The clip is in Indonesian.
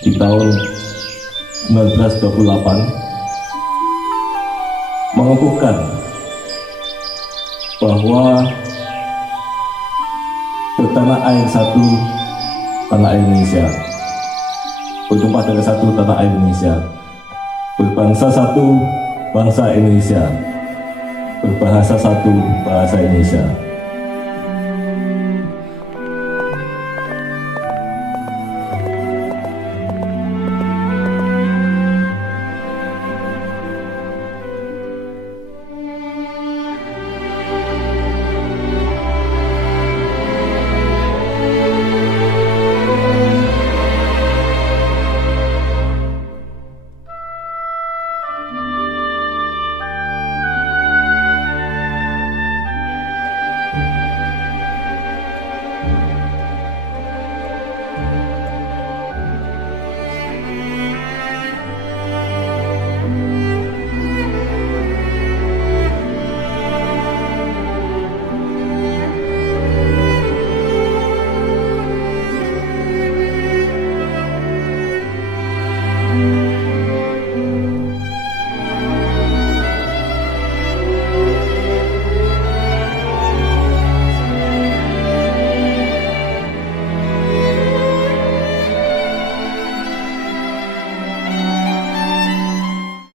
di tahun 1928 mengukuhkan bahwa bertanah air satu, tanah air Indonesia, bertumpah darah satu, tanah air Indonesia, berbangsa satu, bangsa Indonesia, berbahasa satu, bahasa Indonesia.